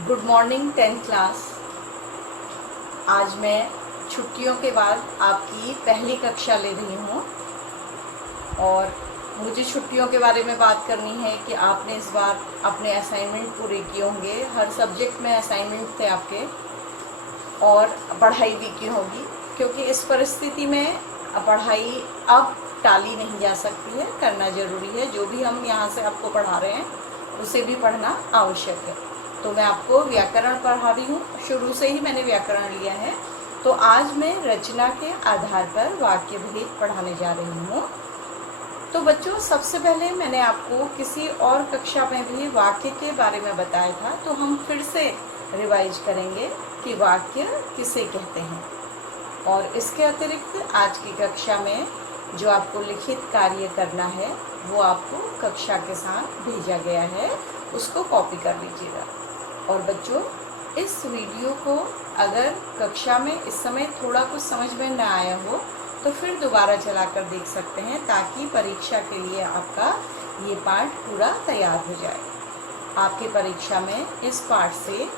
Good morning 10th class. आज मैं छुट्टियों के बाद आपकी पहली कक्षा ले रही हूँ और मुझे छुट्टियों के बारे में बात करनी है कि आपने इस बार अपने असाइनमेंट पूरे किए होंगे। हर सब्जेक्ट में असाइनमेंट थे आपके और पढ़ाई भी की होगी, क्योंकि इस परिस्थिति में पढ़ाई अब टाली नहीं जा सकती है, करना ज़रूरी है। जो भी हम यहाँ से आपको पढ़ा रहे हैं उसे भी पढ़ना आवश्यक है। तो मैं आपको व्याकरण पढ़ा रही हूँ, शुरू से ही मैंने व्याकरण लिया है। तो आज मैं रचना के आधार पर वाक्य भेद पढ़ाने जा रही हूँ। तो बच्चों, सबसे पहले मैंने आपको किसी और कक्षा में भी वाक्य के बारे में बताया था, तो हम फिर से रिवाइज करेंगे कि वाक्य किसे कहते हैं। और इसके अतिरिक्त आज की कक्षा में जो आपको लिखित कार्य करना है वो आपको कक्षा के साथ भेजा गया है, उसको कॉपी कर लीजिएगा। और बच्चों, इस वीडियो को अगर कक्षा में इस समय थोड़ा कुछ समझ में ना आया हो तो फिर दोबारा चलाकर देख सकते हैं, ताकि परीक्षा के लिए आपका ये पाठ पूरा तैयार हो जाए। आपके परीक्षा में इस पाठ से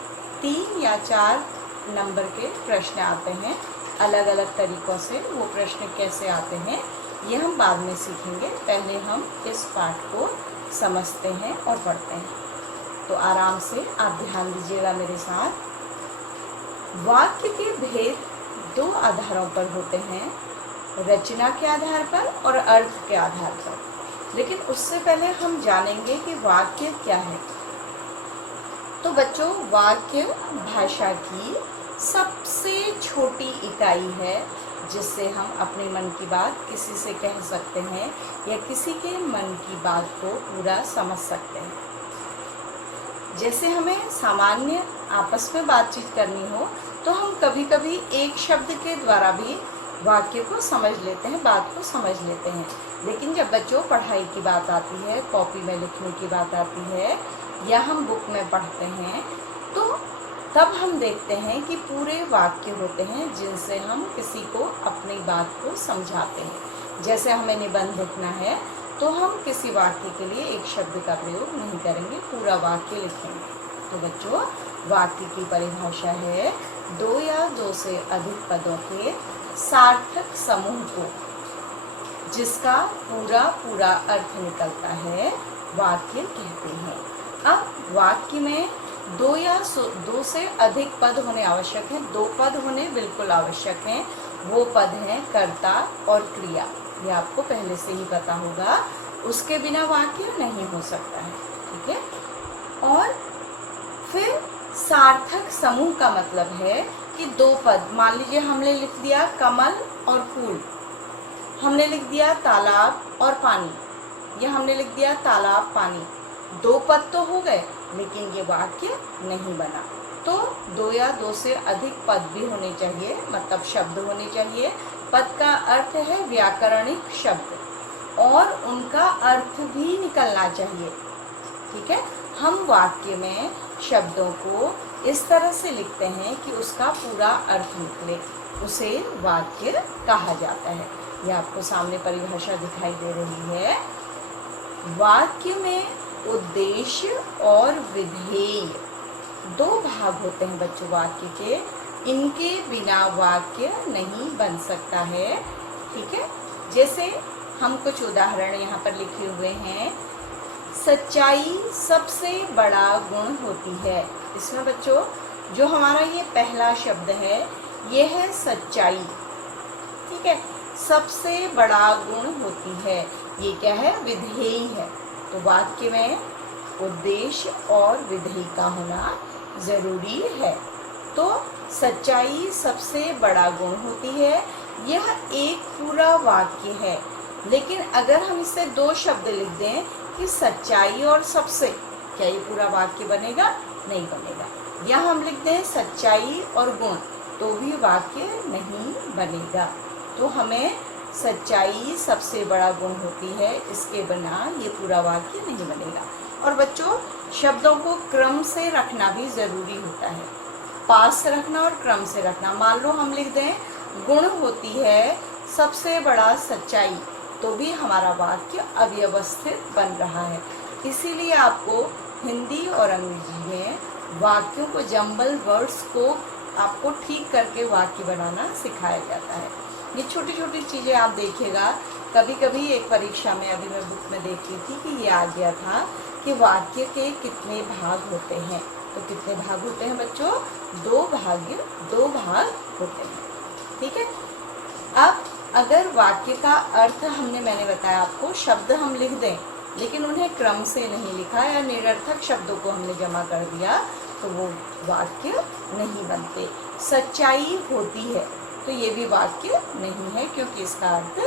3 या 4 नंबर के प्रश्न आते हैं। अलग अलग तरीक़ों से वो प्रश्न कैसे आते हैं ये हम बाद में सीखेंगे। पहले हम इस पाठ को समझते हैं और पढ़ते हैं। तो आराम से आप ध्यान दीजिएगा मेरे साथ। वाक्य के भेद 2 आधारों पर होते हैं, रचना के आधार पर और अर्थ के आधार पर। लेकिन उससे पहले हम जानेंगे कि वाक्य क्या है। तो बच्चों, वाक्य भाषा की सबसे छोटी इकाई है, जिससे हम अपने मन की बात किसी से कह सकते हैं या किसी के मन की बात को पूरा समझ सकते हैं। जैसे हमें सामान्य आपस में बातचीत करनी हो तो हम कभी कभी एक शब्द के द्वारा भी वाक्य को समझ लेते हैं, बात को समझ लेते हैं। लेकिन जब बच्चों पढ़ाई की बात आती है, कॉपी में लिखने की बात आती है या हम बुक में पढ़ते हैं, तो तब हम देखते हैं कि पूरे वाक्य होते हैं जिनसे हम किसी को अपनी बात को समझाते हैं। जैसे हमें निबंध लिखना है तो हम किसी वाक्य के लिए एक शब्द का प्रयोग नहीं करेंगे, पूरा वाक्य लिखेंगे। तो बच्चों, वाक्य की परिभाषा है 2 या 2 से अधिक पदों के सार्थक समूह को जिसका पूरा अर्थ निकलता है वाक्य कहते हैं। अब वाक्य में 2 या 2 से अधिक पद होने आवश्यक हैं। 2 पद होने बिल्कुल आवश्यक हैं। वो पद हैं कर्ता और क्रिया। ये आपको पहले से ही पता होगा, उसके बिना वाक्य नहीं हो सकता है। ठीक है। और फिर सार्थक समूह का मतलब है कि 2 पद, मान लीजिए हमने लिख दिया कमल और फूल, हमने लिख दिया तालाब और पानी, या हमने लिख दिया तालाब पानी। 2 पद तो हो गए, लेकिन ये वाक्य नहीं बना। तो 2 या 2 से अधिक पद भी होने चाहिए, मतलब शब्द होने चाहिए। पद का अर्थ है व्याकरणिक शब्द और उनका अर्थ भी निकलना चाहिए। ठीक है। हम वाक्य में शब्दों को इस तरह से लिखते हैं कि उसका पूरा अर्थ निकले, उसे वाक्य कहा जाता है। यह आपको सामने परिभाषा दिखाई दे रही है। वाक्य में उद्देश्य और विधेय 2 भाग होते हैं बच्चों वाक्य के। इनके बिना वाक्य नहीं बन सकता है। ठीक है। जैसे हम कुछ उदाहरण यहाँ पर लिखे हुए हैं। सच्चाई सबसे बड़ा गुण होती है। इसमें बच्चों जो हमारा ये पहला शब्द है ये है सच्चाई। ठीक है। सबसे बड़ा गुण होती है, ये क्या है? विधेय है। तो वाक्य में उद्देश्य और विधेय का होना ज़रूरी है। तो सच्चाई सबसे बड़ा गुण होती है, यह एक पूरा वाक्य है। लेकिन अगर हम इससे 2 शब्द लिख दें कि सच्चाई और सबसे, क्या ये पूरा वाक्य बनेगा? नहीं बनेगा। या हम लिख दें सच्चाई और गुण, तो भी वाक्य नहीं बनेगा। तो हमें सच्चाई सबसे बड़ा गुण होती है, इसके बिना ये पूरा वाक्य नहीं बनेगा। और बच्चों, शब्दों को क्रम से रखना भी ज़रूरी होता है। पास से रखना और क्रम से रखना। मान लो हम लिख दें गुण होती है सबसे बड़ा सच्चाई, तो भी हमारा वाक्य अव्यवस्थित बन रहा है। इसीलिए आपको हिंदी और अंग्रेजी में वाक्यों को, जंबल वर्ड्स को आपको ठीक करके वाक्य बनाना सिखाया जाता है। ये छोटी छोटी चीज़ें आप देखिएगा। कभी कभी एक परीक्षा में, अभी मैं बुक में देख रही थी कि ये आ गया था कि वाक्य के कितने भाग होते हैं। तो कितने भाग होते हैं बच्चों? दो भाग होते हैं। ठीक है। अब अगर वाक्य का अर्थ मैंने बताया आपको, शब्द हम लिख दें लेकिन उन्हें क्रम से नहीं लिखा या निरर्थक शब्दों को हमने जमा कर दिया तो वो वाक्य नहीं बनते। सच्चाई होती है तो ये भी वाक्य नहीं है, क्योंकि इसका अर्थ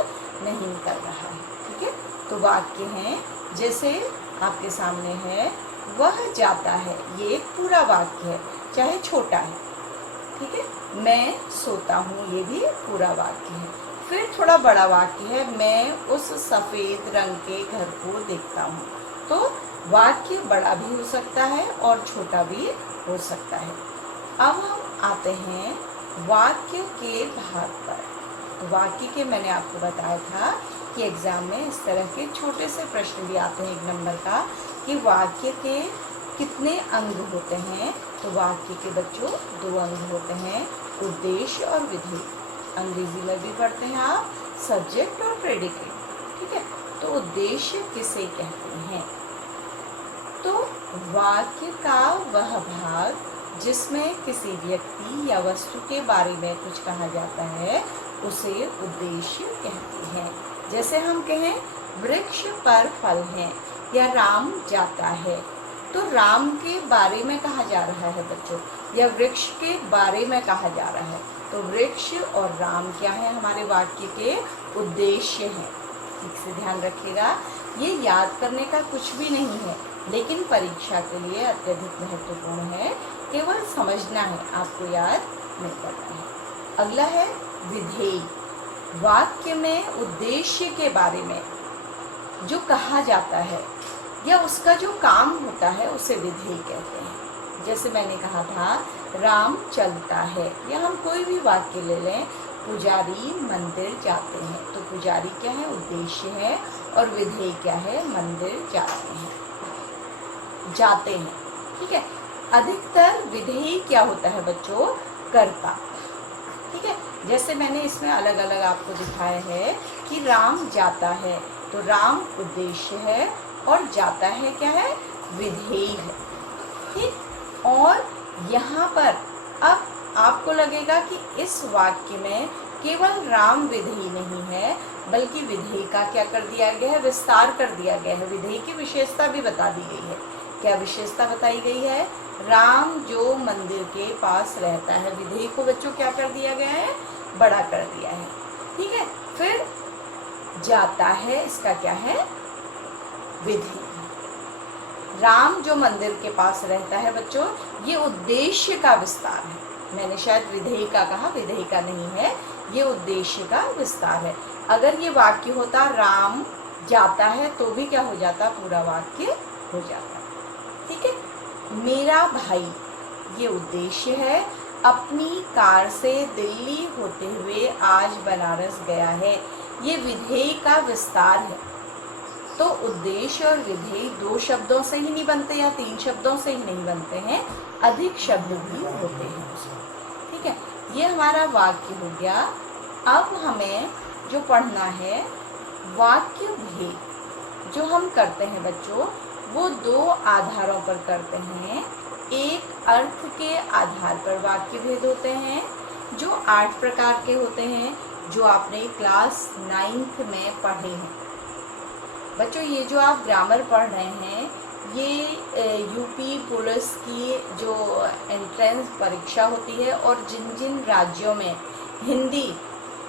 नहीं कर रहा है। ठीक है। तो वाक्य हैं, जैसे आपके सामने है, वह जाता है, ये एक पूरा वाक्य है, चाहे छोटा है। ठीक है। मैं सोता हूँ, ये भी पूरा वाक्य है। फिर थोड़ा बड़ा वाक्य है, मैं उस सफ़ेद रंग के घर को देखता हूँ। तो वाक्य बड़ा भी हो सकता है और छोटा भी हो सकता है। अब हम आते हैं वाक्य के भाग पर। तो वाक्य के मैंने आपको बताया था कि एग्ज़ाम में इस तरह के छोटे से प्रश्न भी आते हैं 1 नंबर का, कि वाक्य के कितने अंग होते हैं। तो वाक्य के बच्चों 2 अंग होते हैं, उद्देश्य और विधेय। अंग्रेजी में भी पढ़ते हैं आप, सब्जेक्ट और प्रेडिकेट। ठीक है। तो उद्देश्य किसे कहते हैं? तो वाक्य का वह भाग जिसमें किसी व्यक्ति या वस्तु के बारे में कुछ कहा जाता है उसे उद्देश्य कहते हैं। जैसे हम कहें वृक्ष पर फल हैं या राम जाता है, तो राम के बारे में कहा जा रहा है बच्चों, या वृक्ष के बारे में कहा जा रहा है। तो वृक्ष और राम क्या है? हमारे वाक्य के उद्देश्य हैं। ठीक से ध्यान रखिएगा। ये याद करने का कुछ भी नहीं है, लेकिन परीक्षा के लिए अत्यधिक महत्वपूर्ण है। केवल समझना है, आपको याद नहीं करना है। अगला है विधेय। वाक्य में उद्देश्य के बारे में जो कहा जाता है या उसका जो काम होता है उसे विधेय कहते हैं। जैसे मैंने कहा था राम चलता है, या हम कोई भी वाक्य ले लें, पुजारी मंदिर जाते हैं। तो पुजारी क्या है? उद्देश्य है, और विधेय क्या है? मंदिर जाते हैं। ठीक है। अधिकतर विधेय क्या होता है बच्चों? कर्ता। ठीक है। जैसे मैंने इसमें अलग अलग आपको दिखाया है कि राम जाता है, तो राम उद्देश्य है और जाता है क्या है? विधेय है। ठीक। और यहाँ पर अब आपको लगेगा कि इस वाक्य में केवल राम विधेय नहीं है, बल्कि विधेय का क्या कर दिया गया है? विस्तार कर दिया गया है। विधेय की विशेषता भी बता दी गई है। क्या विशेषता बताई गई है? राम जो मंदिर के पास रहता है। विधेय को बच्चों क्या कर दिया गया है? बड़ा कर दिया है। ठीक है। फिर जाता है, इसका क्या है? विधेय। राम जो मंदिर के पास रहता है बच्चों, ये उद्देश्य का विस्तार है। मैंने शायद विधेय का कहा, विधेय का नहीं है, ये उद्देश्य का विस्तार है। अगर ये वाक्य होता राम जाता है तो भी क्या हो जाता? पूरा वाक्य हो जाता। ठीक है। मेरा भाई, ये उद्देश्य है, अपनी कार से दिल्ली होते हुए आज बनारस गया है, ये विधेय का विस्तार है। तो उद्देश्य और विधेय 2 शब्दों से ही नहीं बनते या 3 शब्दों से ही नहीं बनते हैं, अधिक शब्द भी होते हैं। ठीक है। ये हमारा वाक्य हो गया। अब हमें जो पढ़ना है वाक्य भेद जो हम करते हैं बच्चों, वो 2 आधारों पर करते हैं। एक अर्थ के आधार पर वाक्य भेद होते हैं जो 8 प्रकार के होते हैं, जो आपने क्लास 9th में पढ़े हैं बच्चों। ये जो आप ग्रामर पढ़ रहे हैं, ये यूपी पुलिस की जो एंट्रेंस परीक्षा होती है, और जिन जिन राज्यों में हिंदी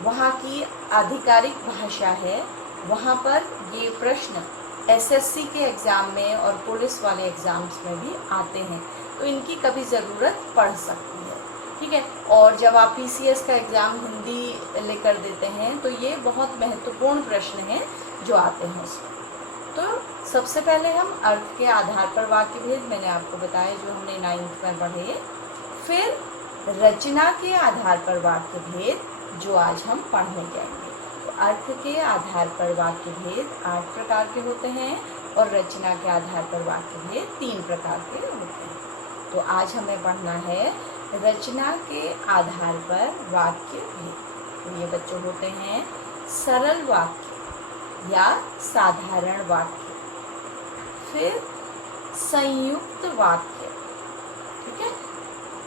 वहाँ की आधिकारिक भाषा है, वहाँ पर ये प्रश्न एसएससी के एग्ज़ाम में और पुलिस वाले एग्ज़ाम्स में भी आते हैं, तो इनकी कभी ज़रूरत पड़ सकती है। ठीक है। और जब आप पीसीएस का एग्ज़ाम हिंदी लेकर देते हैं तो ये बहुत महत्वपूर्ण प्रश्न हैं जो आते हैं उसमें। तो सबसे पहले हम अर्थ के आधार पर वाक्य भेद मैंने आपको बताया, जो हमने 9th में पढ़े। फिर रचना के आधार पर वाक्य भेद, जो आज हम पढ़ने जाएंगे। तो अर्थ के आधार पर वाक्य भेद 8 प्रकार के होते हैं। और रचना के आधार पर वाक्य भेद 3 प्रकार के होते हैं। तो आज हमें पढ़ना है रचना के आधार पर वाक्य भेद। तो ये बच्चों होते हैं सरल वाक्य या साधारण वाक्य, फिर संयुक्त वाक्य, ठीक है,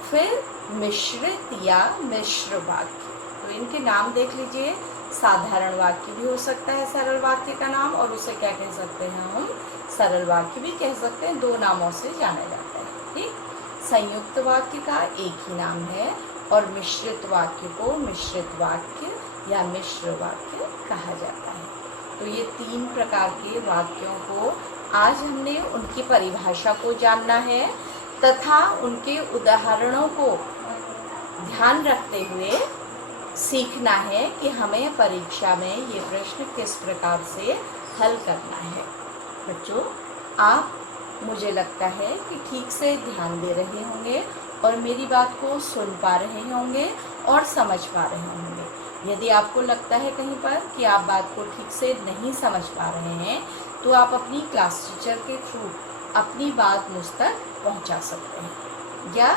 फिर मिश्रित या मिश्र वाक्य। तो इनके नाम देख लीजिए। साधारण वाक्य भी हो सकता है सरल वाक्य का नाम, और उसे क्या कह सकते हैं हम, सरल वाक्य भी कह सकते हैं। 2 नामों से जाना जाता है, ठीक। संयुक्त वाक्य का एक ही नाम है, और मिश्रित वाक्य को मिश्रित वाक्य या मिश्र वाक्य कहा जाता है। तो ये 3 प्रकार के वाक्यों को आज हमने उनकी परिभाषा को जानना है तथा उनके उदाहरणों को ध्यान रखते हुए सीखना है कि हमें परीक्षा में ये प्रश्न किस प्रकार से हल करना है। बच्चों, आप मुझे लगता है कि ठीक से ध्यान दे रहे होंगे और मेरी बात को सुन पा रहे होंगे और समझ पा रहे होंगे। यदि आपको लगता है कहीं पर कि आप बात को ठीक से नहीं समझ पा रहे हैं, तो आप अपनी क्लास टीचर के थ्रू अपनी बात मुझ तक पहुंचा सकते हैं, या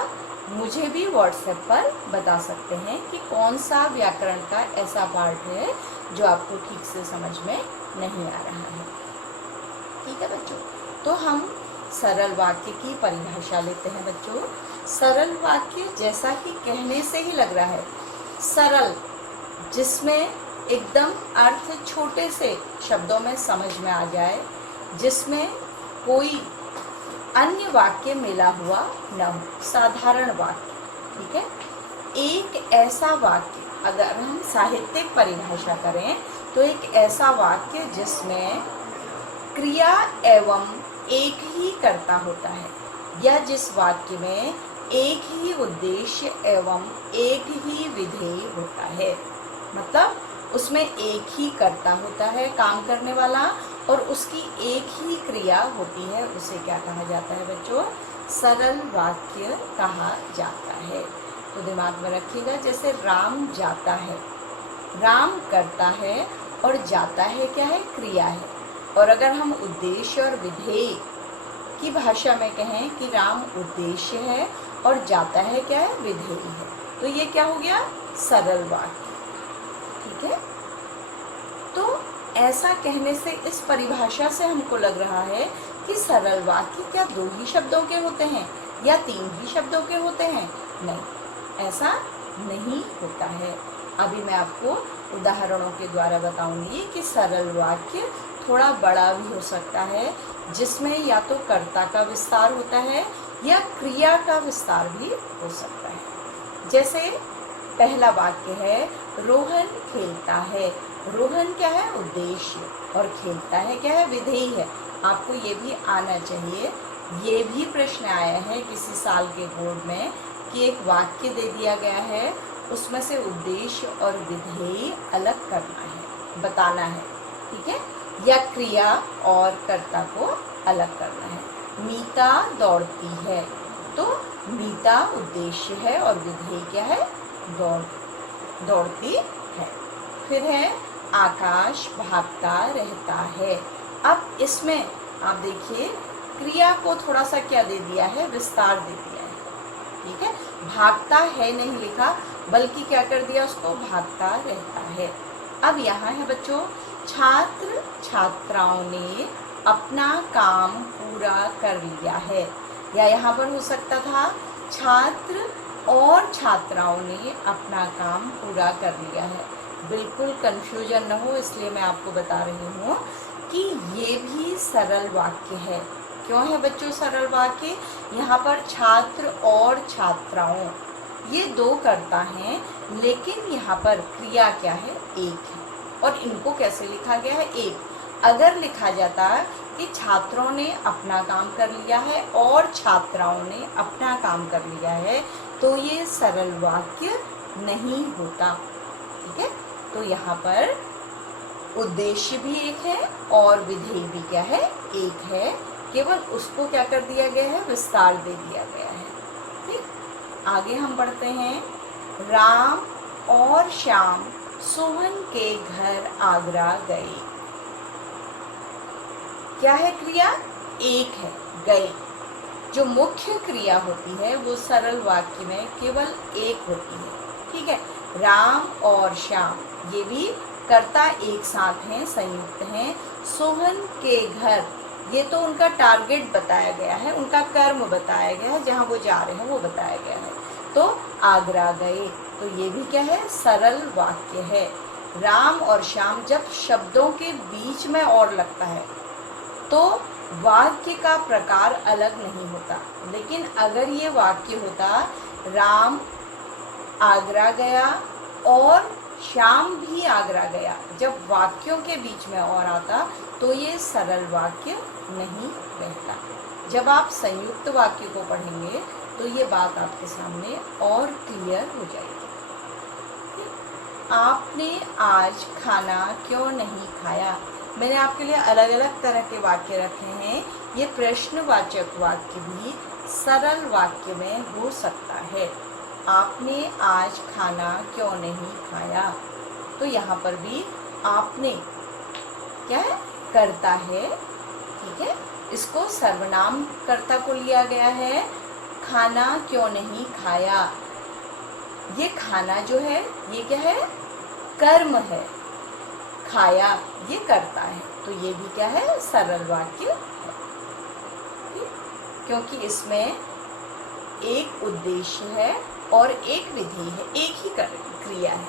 मुझे भी व्हाट्सएप पर बता सकते हैं कि कौन सा व्याकरण का ऐसा पार्ट है जो आपको ठीक से समझ में नहीं आ रहा है। ठीक है बच्चों, तो हम सरल वाक्य की परिभाषा लेते हैं। बच्चों, सरल वाक्य जैसा कि कहने से ही लग रहा है, सरल, जिसमें एकदम अर्थ छोटे से शब्दों में समझ में आ जाए, जिसमें कोई अन्य वाक्य मिला हुआ न हो, साधारण वाक्य। ठीक है, एक ऐसा वाक्य, अगर हम साहित्यिक परिभाषा करें तो एक ऐसा वाक्य जिसमें क्रिया एवं एक ही कर्ता होता है, या जिस वाक्य में एक ही उद्देश्य एवं एक ही विधेय होता है। मतलब उसमें एक ही कर्ता होता है काम करने वाला, और उसकी एक ही क्रिया होती है। उसे क्या कहा जाता है बच्चों? सरल वाक्य कहा जाता है। तो दिमाग में रखिएगा, जैसे राम जाता है, राम करता है और जाता है क्या है? क्रिया है। और अगर हम उद्देश्य और विधेय की भाषा में कहें कि राम उद्देश्य है और जाता है क्या है? विधेय है, तो ये क्या हो गया? सरल वाक्य। ठीक है, तो ऐसा कहने से, इस परिभाषा से हमको लग रहा है कि सरल वाक्य क्या 2 ही शब्दों के होते हैं या 3 ही शब्दों के होते हैं? नहीं, ऐसा नहीं होता है। अभी मैं आपको उदाहरणों के द्वारा बताऊंगी कि सरल वाक्य थोड़ा बड़ा भी हो सकता है, जिसमें या तो कर्ता का विस्तार होता है या क्रिया का विस्तार भी हो सकता है। जैसे पहला वाक्य है, रोहन खेलता है। रोहन क्या है? उद्देश्य, और खेलता है क्या है? विधेय है। आपको ये भी आना चाहिए। ये भी प्रश्न आया है किसी साल के बोर्ड में कि एक वाक्य दे दिया गया है, उसमें से उद्देश्य और विधेय अलग करना है, बताना है। ठीक है, या क्रिया और कर्ता को अलग करना है। मीता दौड़ती है, तो मीता उद्देश्य है और विधेय क्या है? दौड़ती है। फिर है आकाश भागता रहता है। अब इसमें आप देखिए, क्रिया को थोड़ा सा क्या दे दिया है? विस्तार दे दिया है। ठीक है, भागता है नहीं लिखा, बल्कि क्या कर दिया? उसको भागता रहता है। अब यहाँ है बच्चों, छात्र छात्राओं ने अपना काम पूरा कर लिया है, या यहाँ पर हो सकता था छात्र और छात्राओं ने अपना काम पूरा कर लिया है। बिल्कुल कंफ्यूजन न हो, इसलिए मैं आपको बता रही हूँ कि ये भी सरल वाक्य है। क्यों है बच्चों सरल वाक्य? यहाँ पर छात्र और छात्राओं, ये 2 कर्ता हैं, लेकिन यहाँ पर क्रिया क्या है? एक है। और इनको कैसे लिखा गया है? एक। अगर लिखा जाता कि छात्रों ने अपना काम कर लिया है और छात्राओं ने अपना काम कर लिया है, तो ये सरल वाक्य नहीं होता। ठीक है, तो यहाँ पर उद्देश्य भी एक है और विधेय भी क्या है? एक है। केवल उसको क्या कर दिया गया है? विस्तार दे दिया गया है। ठीक, आगे हम बढ़ते हैं। राम और श्याम सोहन के घर आगरा गए। क्या है क्रिया? एक है, गए। जो मुख्य क्रिया होती है वो सरल वाक्य में केवल एक होती है। ठीक है, राम और श्याम ये भी कर्ता एक साथ हैं, संयुक्त हैं। सोहन के घर, ये तो उनका टारगेट बताया गया है, उनका कर्म बताया गया है, जहाँ वो जा रहे हैं वो बताया गया है। तो आगरा गए, तो ये भी क्या है? सरल वाक्य है। राम और श्याम जब शब्दों के बीच में और लगता है तो वाक्य का प्रकार अलग नहीं होता। लेकिन अगर ये वाक्य होता राम आगरा गया और श्याम भी आगरा गया, जब वाक्यों के बीच में और आता तो ये सरल वाक्य नहीं रहता। जब आप संयुक्त वाक्य को पढ़ेंगे तो ये बात आपके सामने और क्लियर हो जाएगी। आपने आज खाना क्यों नहीं खाया? मैंने आपके लिए अलग अलग तरह के वाक्य रखे हैं। ये प्रश्नवाचक वाक्य भी सरल वाक्य में हो सकता है। आपने आज खाना क्यों नहीं खाया? तो यहाँ पर भी आपने क्या है? कर्ता है। ठीक है, इसको सर्वनाम कर्ता को लिया गया है। खाना क्यों नहीं खाया, ये खाना जो है ये क्या है? कर्म है। खाया ये कर्ता है, तो ये भी क्या है? सरल वाक्य है। क्योंकि इसमें एक उद्देश्य है और एक विधि है, एक ही क्रिया है।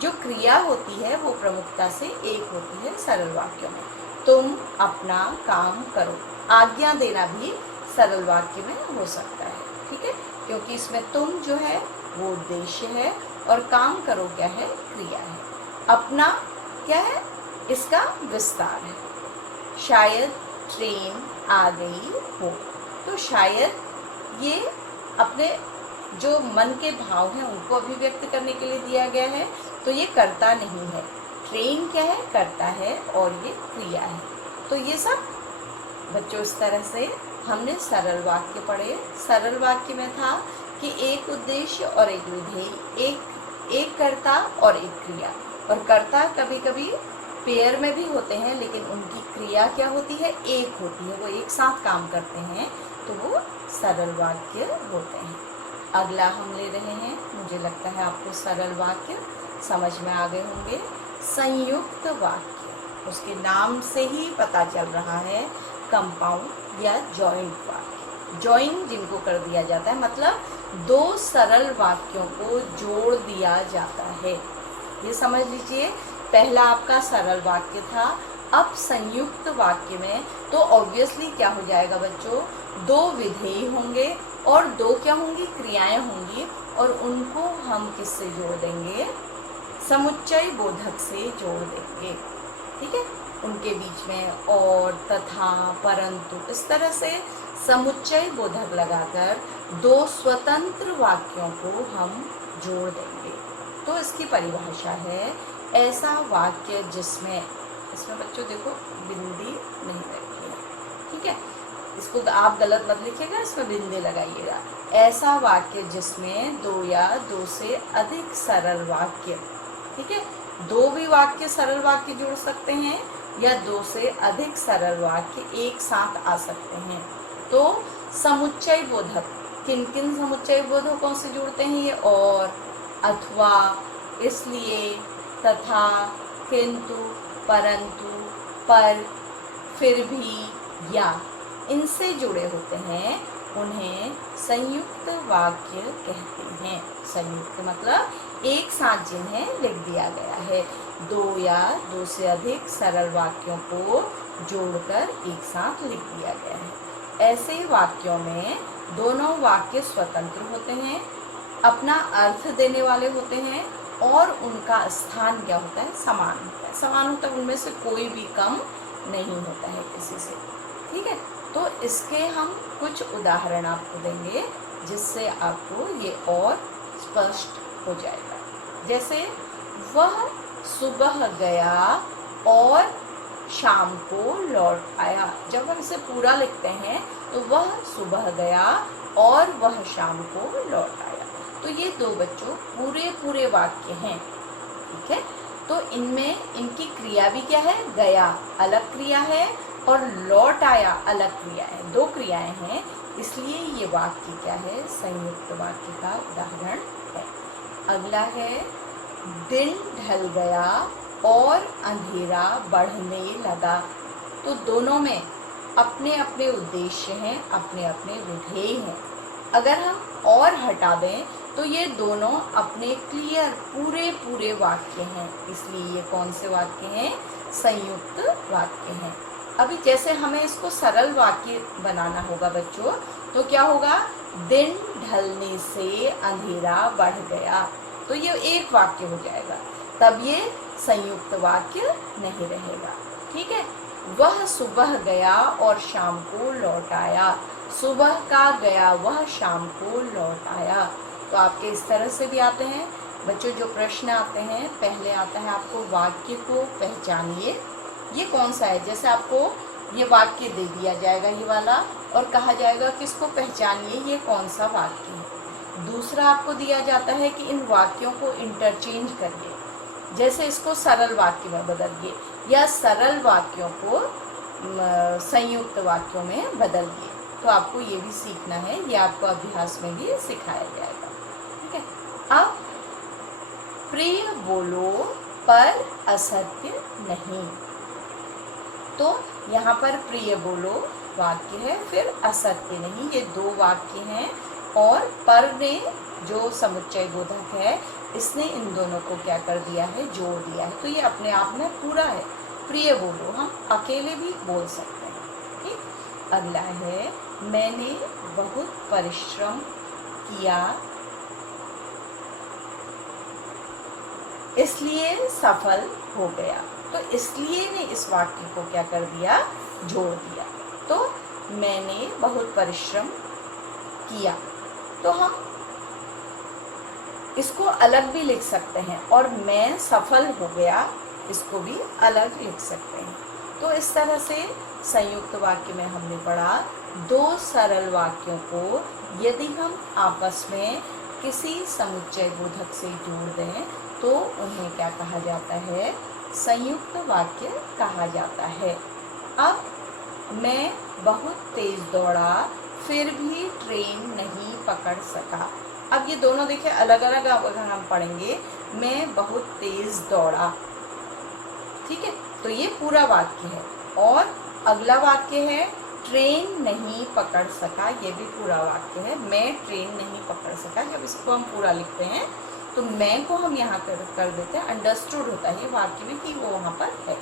जो क्रिया होती है वो प्रमुखता से एक होती है सरल वाक्यों में। तुम अपना काम करो, आज्ञा देना भी सरल वाक्य में हो सकता है। ठीक है, क्योंकि इसमें तुम जो है वो उद्देश्य है और काम करो क्या है? क्रिया है। अपना क्या है? इसका विस्तार है। शायद ट्रेन आ गई हो, तो शायद ये अपने जो मन के भाव हैं उनको अभिव्यक्त करने के लिए दिया गया है, तो ये कर्ता नहीं है। ट्रेन क्या है? कर्ता है और ये क्रिया है। तो ये सब बच्चों इस तरह से हमने सरल वाक्य पढ़े। सरल वाक्य में था कि एक उद्देश्य और एक विधेय, एक कर्ता और एक क्रिया। और कर्ता कभी कभी पेयर में भी होते हैं, लेकिन उनकी क्रिया क्या होती है? एक होती है, वो एक साथ काम करते हैं, तो वो सरल वाक्य होते हैं। अगला हम ले रहे हैं, मुझे लगता है आपको सरल वाक्य समझ में आ गए होंगे। संयुक्त वाक्य, उसके नाम से ही पता चल रहा है, कंपाउंड या जॉइंट वाक्य। जॉइन जिनको कर दिया जाता है, मतलब दो सरल वाक्यों को जोड़ दिया जाता है। ये समझ लीजिए, पहला आपका सरल वाक्य था। अब संयुक्त वाक्य में तो ऑब्वियसली क्या हो जाएगा बच्चों? दो विधेय होंगे और दो क्या होंगी? क्रियाएं होंगी, और उनको हम किससे जोड़ देंगे? समुच्चय बोधक से जोड़ देंगे। ठीक है, उनके बीच में और, तथा, परंतु, इस तरह से समुच्चय बोधक लगाकर दो स्वतंत्र वाक्यों को हम जोड़ देंगे। तो इसकी परिभाषा है, ऐसा वाक्य जिसमें, इसमें बच्चों देखो बिंदी नहीं रखी है। ठीक है, इसको आप गलत मत लिखिएगा, इसमें बिंदी लगाइएगा। ऐसा वाक्य जिसमें दो या दो से अधिक सरल वाक्य, ठीक है, दो भी वाक्य सरल वाक्य जुड़ सकते हैं या दो से अधिक सरल वाक्य एक साथ आ सकते हैं। तो समुच्चय बोधक, किन किन समुच्चय बोधकों से जुड़ते हैं ये? और, अथवा, इसलिए, तथा, किंतु, परंतु, पर, फिर भी, या, इनसे जुड़े होते हैं, उन्हें संयुक्त वाक्य कहते हैं। संयुक्त मतलब एक साथ जिन्हें लिख दिया गया है, दो या दो से अधिक सरल वाक्यों को जोड़कर एक साथ लिख दिया गया है। ऐसे वाक्यों में दोनों वाक्य स्वतंत्र होते हैं, अपना अर्थ देने वाले होते हैं, और उनका स्थान क्या होता है? समान होता है। समान होता है, उनमें से कोई भी कम नहीं होता है किसी से। ठीक है, तो इसके हम कुछ उदाहरण आपको देंगे जिससे आपको ये और स्पष्ट हो जाएगा। जैसे, वह सुबह गया और शाम को लौट आया। जब हम इसे पूरा लिखते हैं तो वह सुबह गया और वह शाम को लौट आया। तो ये दो बच्चों पूरे वाक्य हैं। ठीक है, तो इनमें इनकी क्रिया भी क्या है? गया अलग क्रिया है, और लौट आया अलग क्रिया है, दो क्रियाएं हैं, इसलिए ये वाक्य क्या है, संयुक्त वाक्य का उदाहरण है। अगला है दिन ढल गया और अंधेरा बढ़ने लगा। तो दोनों में अपने अपने उद्देश्य हैं, अपने अपने विधेय हैं। अगर हम और हटा दें तो ये दोनों अपने क्लियर पूरे पूरे वाक्य हैं, इसलिए ये कौन से वाक्य हैं, संयुक्त वाक्य हैं। अभी जैसे हमें इसको सरल वाक्य बनाना होगा बच्चों, तो क्या होगा, दिन ढलने से अंधेरा बढ़ गया, तो ये एक वाक्य हो जाएगा, तब ये संयुक्त वाक्य नहीं रहेगा। ठीक है। वह सुबह गया और शाम को लौट आया, सुबह का गया वह शाम को लौट आया। तो आपके इस तरह से भी आते हैं बच्चों जो प्रश्न आते हैं। पहले आता है आपको वाक्य को पहचानिए, ये कौन सा है, जैसे आपको ये वाक्य दे दिया जाएगा ये वाला, और कहा जाएगा कि इसको पहचानिए ये कौन सा वाक्य है। दूसरा आपको दिया जाता है कि इन वाक्यों को इंटरचेंज करिए, जैसे इसको सरल वाक्य में बदलिए या सरल वाक्यों को संयुक्त वाक्यों में बदलिए। तो आपको ये भी सीखना है, ये आपको अभ्यास में भी सिखाया जाएगा। ठीक है। अब प्रिय बोलो पर असत्य नहीं, तो यहाँ पर प्रिय बोलो वाक्य है, फिर असत्य नहीं, ये दो वाक्य हैं। और पर ने जो समुच्चय बोधक है इसने इन दोनों को क्या कर दिया है, जोड़ दिया है, तो ये अपने आप में पूरा है। प्रिय बोलो हम अकेले भी बोल सकते हैं। ठीक। अगला है मैंने बहुत परिश्रम किया इसलिए सफल हो गया, तो इसलिए ने इस वाक्य को क्या कर दिया, जोड़ दिया। तो मैंने बहुत परिश्रम किया, तो हम इसको अलग भी लिख सकते हैं, और मैं सफल हो गया इसको भी अलग लिख सकते हैं। तो इस तरह से संयुक्त वाक्य में हमने पढ़ा दो सरल वाक्यों को यदि हम आपस में किसी समुच्चय बोधक से जोड़ दें तो उन्हें क्या कहा जाता है, संयुक्त वाक्य कहा जाता है। अब मैं बहुत तेज दौड़ा फिर भी ट्रेन नहीं पकड़ सका। अब ये दोनों देखिए अलग अलग अगर हम पढ़ेंगे, मैं बहुत तेज दौड़ा, ठीक है, तो ये पूरा वाक्य है। और अगला वाक्य है ट्रेन नहीं पकड़ सका, ये भी पूरा वाक्य है। मैं ट्रेन नहीं पकड़ सका, जब इसको हम पूरा लिखते हैं तो मैं को हम यहाँ कर देते हैं, अंडरस्टूड होता है वाक्य में कि वो वहाँ पर है।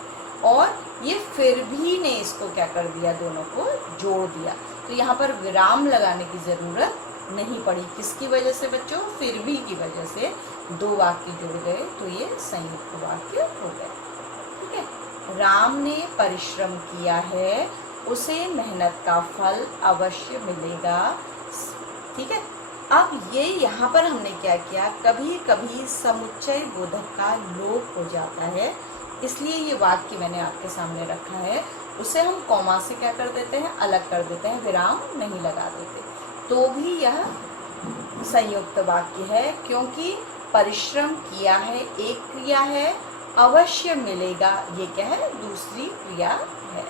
और ये फिर भी ने इसको क्या कर दिया, दोनों को जोड़ दिया, तो यहाँ पर विराम लगाने की ज़रूरत नहीं पड़ी। किसकी वजह से बच्चों, फिर भी की वजह से दो वाक्य जुड़ गए, तो ये संयुक्त वाक्य हो गए। ठीक है। राम ने परिश्रम किया है, उसे मेहनत का फल अवश्य मिलेगा। ठीक है। अब ये यहाँ पर हमने क्या किया, कभी कभी समुच्चय बोधक का लोप हो जाता है, इसलिए ये वाक्य मैंने आपके सामने रखा है, उसे हम कॉमा से क्या कर देते हैं, अलग कर देते हैं, विराम नहीं लगा देते, तो भी यह संयुक्त वाक्य है, क्योंकि परिश्रम किया है एक क्रिया है, अवश्य मिलेगा ये क्या है, दूसरी क्रिया है,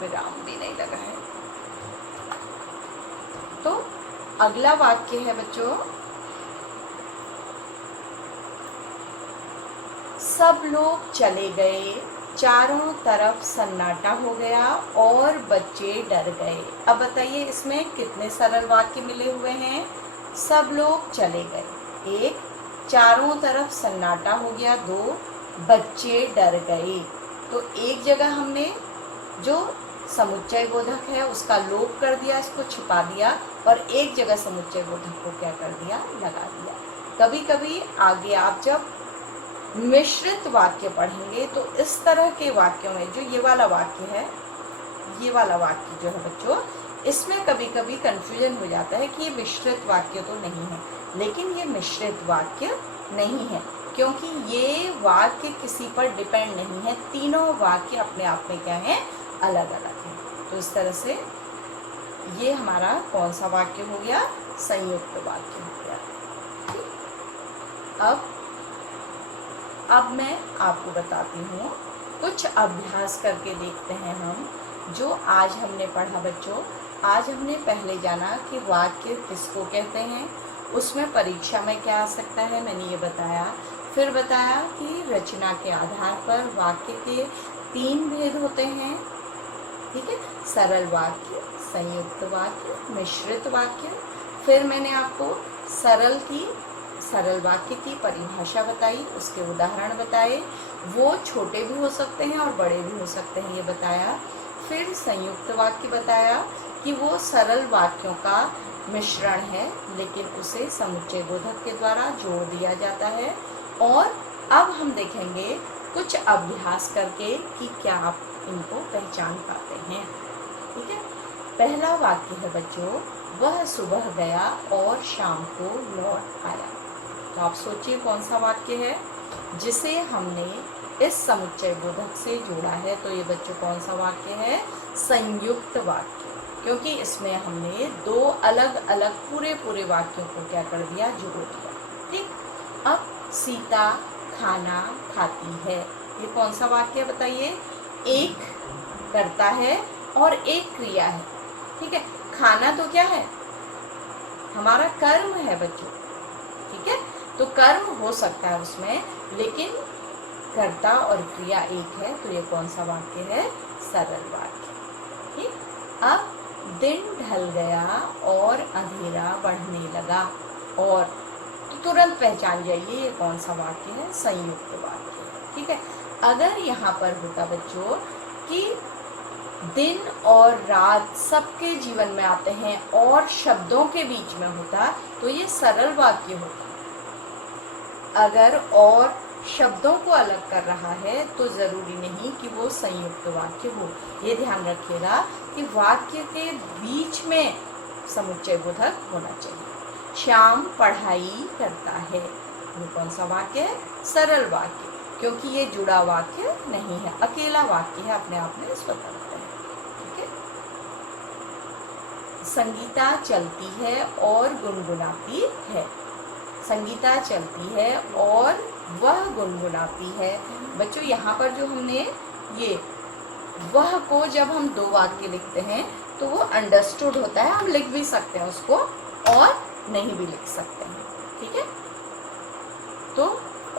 विराम भी नहीं लगा है। तो अगला वाक्य है बच्चों, सब लोग चले गए, चारों तरफ सन्नाटा हो गया और बच्चे डर गए। अब बताइए इसमें कितने सरल वाक्य मिले हुए हैं, सब लोग चले गए एक, चारों तरफ सन्नाटा हो गया दो, बच्चे डर गए। तो एक जगह हमने जो समुच्चय बोधक है उसका लोप कर दिया, इसको छिपा दिया, और एक जगह समुच्चय बोधक को क्या कर दिया, लगा दिया। कभी कभी आगे आप जब मिश्रित वाक्य पढ़ेंगे तो इस तरह के वाक्यों में, जो ये वाला वाक्य है, ये वाला वाक्य जो है बच्चों, इसमें कभी कभी कंफ्यूजन हो जाता है कि ये मिश्रित वाक्य तो नहीं है, लेकिन ये मिश्रित वाक्य नहीं है, क्योंकि ये वाक्य किसी पर डिपेंड नहीं है, तीनों वाक्य अपने आप में क्या है, अलग अलग है। तो इस तरह से ये हमारा कौन सा वाक्य हो गया, संयुक्त वाक्य हो गया। अब मैं आपको बताती हूँ कुछ अभ्यास करके देखते हैं हम। जो आज हमने पढ़ा बच्चों, आज हमने पहले जाना कि वाक्य किसको कहते हैं, उसमें परीक्षा में क्या आ सकता है, मैंने ये बताया। फिर बताया कि रचना के आधार पर वाक्य के 3 भेद होते हैं, ठीक है, सरल वाक्य, संयुक्त वाक्य, मिश्रित वाक्य। फिर मैंने आपको सरल वाक्य की परिभाषा बताई, उसके उदाहरण बताए, वो छोटे भी हो सकते हैं और बड़े भी हो सकते हैं, ये बताया। फिर संयुक्त वाक्य बताया कि वो सरल वाक्यों का मिश्रण है, लेकिन उसे समुच्चय बोधक के द्वारा जोड़ दिया जाता है। और अब हम देखेंगे कुछ अभ्यास करके कि क्या आप इनको पहचान पाते हैं, ठीक है। पहला वाक्य है बच्चों, वह सुबह गया और शाम को लौट आया। तो आप सोचिए कौन सा वाक्य है जिसे हमने इस समुच्चय बोधक से जोड़ा है। तो ये बच्चों कौन सा वाक्य है, संयुक्त वाक्य, क्योंकि इसमें हमने 2 अलग अलग पूरे वाक्यों को क्या कर दिया, जोड़ दिया, ठीक। अब सीता खाना खाती है, ये कौन सा वाक्य है बताइए, एक कर्ता है और एक क्रिया है, ठीक है। खाना तो क्या है, हमारा कर्म है बच्चों, ठीक है। तो कर्म हो सकता है उसमें, लेकिन कर्ता और क्रिया एक है, तो ये कौन सा वाक्य है, सरल वाक्य, ठीक। अब दिन ढल गया और अंधेरा बढ़ने लगा, और तो तुरंत पहचान जाइए ये कौन सा वाक्य है, संयुक्त वाक्य, ठीक है। अगर यहाँ पर होता बच्चों कि दिन और रात सबके जीवन में आते हैं और शब्दों के बीच में होता, तो ये सरल वाक्य होता। अगर और शब्दों को अलग कर रहा है तो ज़रूरी नहीं कि वो संयुक्त वाक्य हो। ये ध्यान रखिएगा कि वाक्य के बीच में समुच्चय बोधक होना चाहिए। श्याम पढ़ाई करता है, ये कौन सा वाक्य है, सरल वाक्य, क्योंकि ये जुड़ा वाक्य नहीं है, अकेला वाक्य है, अपने आप में स्वतंत्र है, ठीक है। संगीता चलती है और गुनगुनाती है, संगीता चलती है और वह गुनगुनाती है। बच्चों यहाँ पर जो हमने ये वह को जब हम 2 वाक्य लिखते हैं तो वो अंडरस्टूड होता है, हम लिख भी सकते हैं उसको और नहीं भी लिख सकते हैं, ठीक है। तो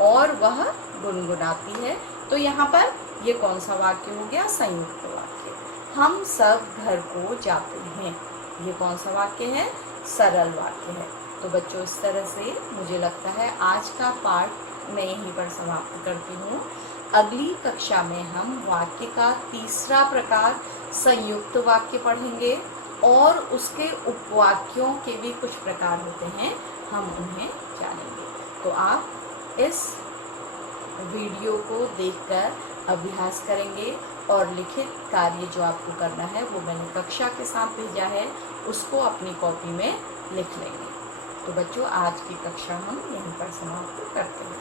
और वह गुनगुनाती है, तो यहाँ पर ये कौन सा वाक्य हो गया, संयुक्त वाक्य। हम सब घर को जाते हैं, ये कौन सा वाक्य है, सरल वाक्य है। तो बच्चों इस तरह से मुझे लगता है आज का पाठ मैं यहीं पर समाप्त करती हूँ। अगली कक्षा में हम वाक्य का तीसरा प्रकार संयुक्त वाक्य पढ़ेंगे और उसके उपवाक्यों के भी कुछ प्रकार होते हैं, हम उन्हें जानेंगे। तो आप इस वीडियो को देखकर अभ्यास करेंगे और लिखित कार्य जो आपको करना है वो मैंने कक्षा के साथ भेजा है, उसको अपनी कॉपी में लिख लेंगे। तो बच्चों आज की कक्षा हम यहीं पर समाप्त करते हैं।